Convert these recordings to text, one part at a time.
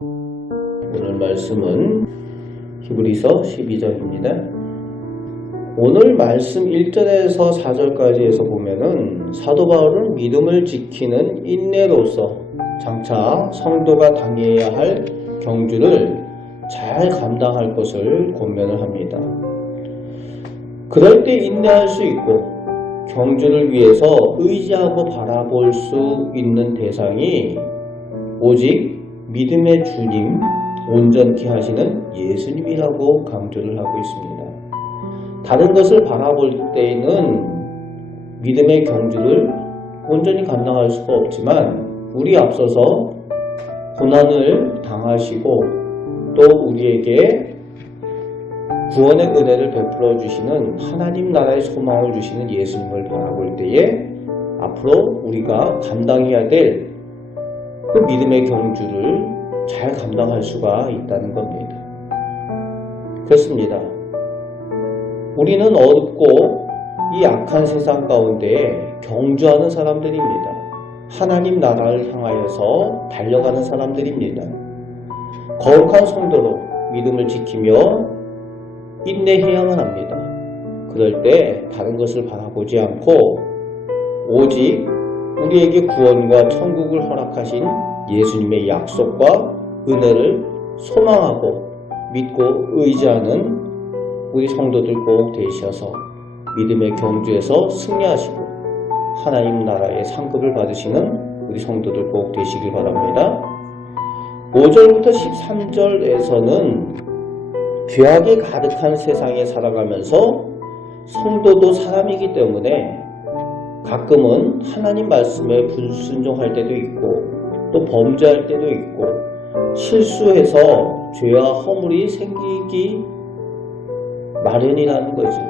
오늘 말씀은 히브리서 12장입니다. 오늘 말씀 1절에서 4절까지 해서 보면은 사도 바울은 믿음을 지키는 인내로서 장차 성도가 당해야 할 경주를 잘 감당할 것을 권면을 합니다. 그럴 때 인내할 수 있고 경주를 위해서 의지하고 바라볼 수 있는 대상이 오직 믿음의 주님, 온전케 하시는 예수님이라고 강조를 하고 있습니다. 다른 것을 바라볼 때에는 믿음의 경주를 온전히 감당할 수가 없지만 우리 앞서서 고난을 당하시고 또 우리에게 구원의 은혜를 베풀어 주시는 하나님 나라의 소망을 주시는 예수님을 바라볼 때에 앞으로 우리가 감당해야 될 그 믿음의 경주를 잘 감당할 수가 있다는 겁니다. 그렇습니다. 우리는 어둡고 이 악한 세상 가운데 경주하는 사람들입니다. 하나님 나라를 향하여서 달려가는 사람들입니다. 거룩한 성도로 믿음을 지키며 인내해야만 합니다. 그럴 때 다른 것을 바라보지 않고 오직 우리에게 구원과 천국을 허락하신 예수님의 약속과 은혜를 소망하고 믿고 의지하는 우리 성도들 꼭 되셔서 믿음의 경주에서 승리하시고 하나님 나라의 상급을 받으시는 우리 성도들 꼭 되시길 바랍니다. 5절부터 13절에서는 죄악이 가득한 세상에 살아가면서 성도도 사람이기 때문에 가끔은 하나님 말씀에 불순종할 때도 있고 또 범죄할 때도 있고 실수해서 죄와 허물이 생기기 마련이라는 거죠.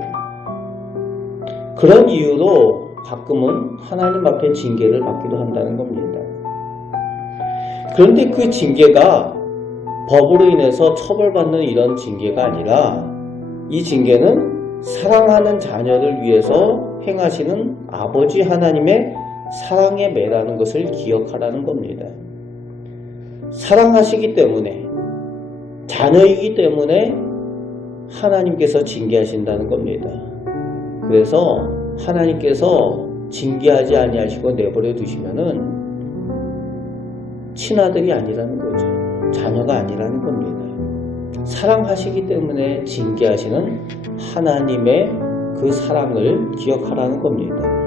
그런 이유로 가끔은 하나님 앞에 징계를 받기도 한다는 겁니다. 그런데 그 징계가 법으로 인해서 처벌받는 이런 징계가 아니라 이 징계는 사랑하는 자녀를 위해서 행하시는 아버지 하나님의 사랑에 매라는 것을 기억하라는 겁니다. 사랑하시기 때문에 자녀이기 때문에 하나님께서 징계하신다는 겁니다. 그래서 하나님께서 징계하지 아니하시고 내버려 두시면은 친아들이 아니라는 거죠. 자녀가 아니라는 겁니다. 사랑하시기 때문에 징계하시는 하나님의 그 사랑을 기억하라는 겁니다.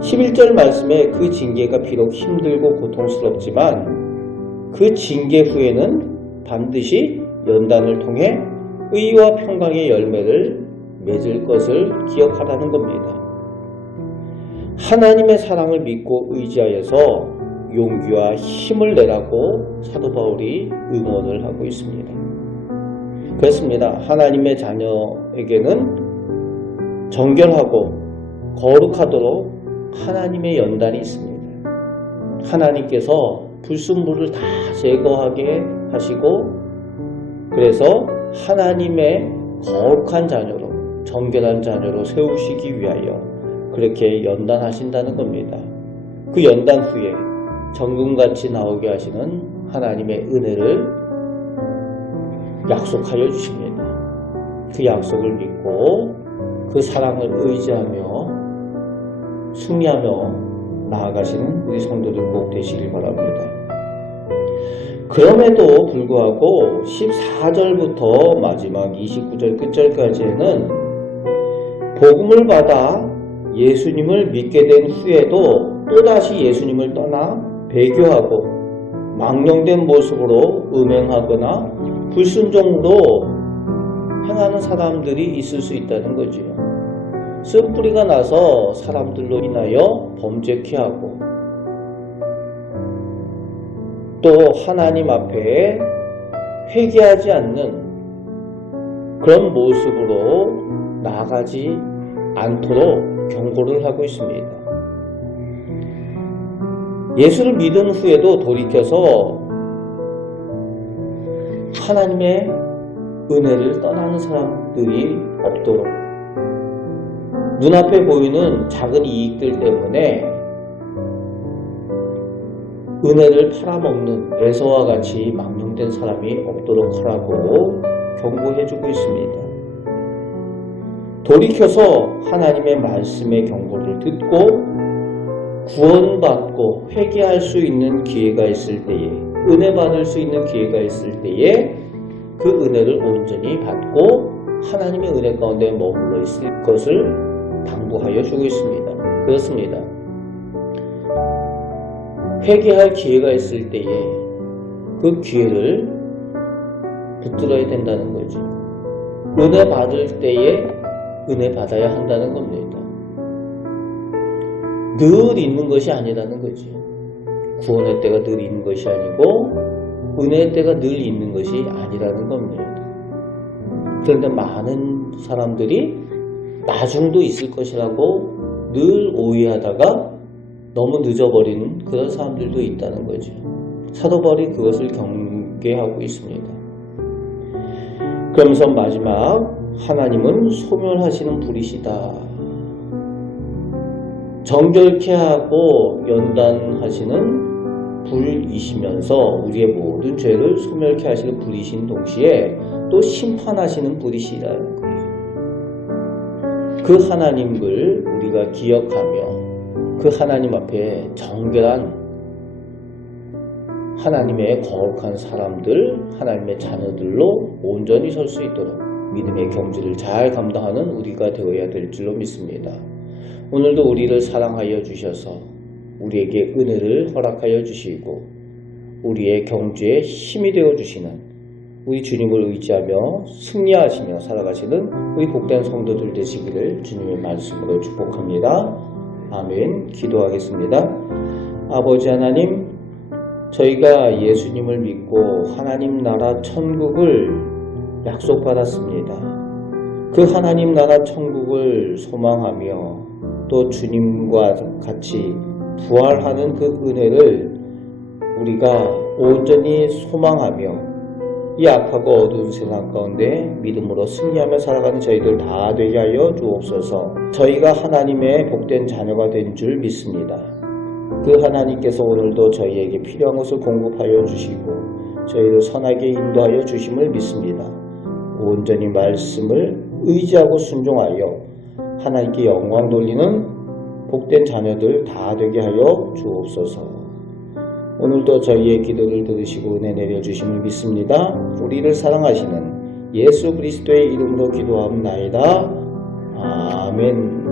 11절 말씀에 그 징계가 비록 힘들고 고통스럽지만 그 징계 후에는 반드시 연단을 통해 의와 평강의 열매를 맺을 것을 기억하라는 겁니다. 하나님의 사랑을 믿고 의지하여서 용기와 힘을 내라고 사도 바울이 응원을 하고 있습니다. 그렇습니다. 하나님의 자녀에게는 정결하고 거룩하도록 하나님의 연단이 있습니다. 하나님께서 불순물을 다 제거하게 하시고 그래서 하나님의 거룩한 자녀로 정결한 자녀로 세우시기 위하여 그렇게 연단하신다는 겁니다. 그 연단 후에 정금같이 나오게 하시는 하나님의 은혜를 약속하여 주십니다. 그 약속을 믿고 그 사랑을 의지하며 승리하며 나아가시는 우리 성도들 꼭 되시길 바랍니다. 그럼에도 불구하고 14절부터 마지막 29절 끝절까지에는 복음을 받아 예수님을 믿게 된 후에도 또다시 예수님을 떠나 배교하고 망령된 모습으로 음행하거나 불순종으로 행하는 사람들이 있을 수 있다는 거지요. 쓴뿌리가 나서 사람들로 인하여 범죄케 하고 또 하나님 앞에 회개하지 않는 그런 모습으로 나아가지 않도록 경고를 하고 있습니다. 예수를 믿은 후에도 돌이켜서 하나님의 은혜를 떠나는 사람들이 없도록 눈앞에 보이는 작은 이익들 때문에 은혜를 팔아먹는 에서와 같이 망령된 사람이 없도록 하라고 경고해주고 있습니다. 돌이켜서 하나님의 말씀의 경고를 듣고 구원받고 회개할 수 있는 기회가 있을 때에, 은혜 받을 수 있는 기회가 있을 때에 그 은혜를 온전히 받고 하나님의 은혜 가운데 머물러 있을 것을 당부하여 주고 있습니다. 그렇습니다. 회개할 기회가 있을 때에 그 기회를 붙들어야 된다는 거죠. 은혜 받을 때에 은혜 받아야 한다는 겁니다. 늘 있는 것이 아니라는 거죠. 구원의 때가 늘 있는 것이 아니고 은혜의 때가 늘 있는 것이 아니라는 겁니다. 그런데 많은 사람들이 나중도 있을 것이라고 늘 오해하다가 너무 늦어버리는 그런 사람들도 있다는 거죠. 사도 바울이 그것을 경계하고 있습니다. 그러면서 마지막, 하나님은 소멸하시는 불이시다. 정결케 하고 연단하시는 불이시면서 우리의 모든 죄를 소멸케 하시는 불이신 동시에 또 심판하시는 불이시라는 거예요. 그 하나님을 우리가 기억하며 그 하나님 앞에 정결한 하나님의 거룩한 사람들, 하나님의 자녀들로 온전히 설 수 있도록 믿음의 경지를 잘 감당하는 우리가 되어야 될 줄로 믿습니다. 오늘도 우리를 사랑하여 주셔서 우리에게 은혜를 허락하여 주시고 우리의 경주에 힘이 되어 주시는 우리 주님을 의지하며 승리하시며 살아가시는 우리 복된 성도들 되시기를 주님의 말씀으로 축복합니다. 아멘. 기도하겠습니다. 아버지 하나님, 저희가 예수님을 믿고 하나님 나라 천국을 약속받았습니다. 그 하나님 나라 천국을 소망하며 또 주님과 같이 부활하는 그 은혜를 우리가 온전히 소망하며 이 악하고 어두운 세상 가운데 믿음으로 승리하며 살아가는 저희들 다 되게 하여 주옵소서. 저희가 하나님의 복된 자녀가 된 줄 믿습니다. 그 하나님께서 오늘도 저희에게 필요한 것을 공급하여 주시고 저희를 선하게 인도하여 주심을 믿습니다. 온전히 말씀을 의지하고 순종하여 하나님께 영광 돌리는 복된 자녀들 다 되게 하여 주옵소서. 오늘도 저희의 기도를 들으시고 은혜 내려주심을 믿습니다. 우리를 사랑하시는 예수 그리스도의 이름으로 기도합나이다. 아멘.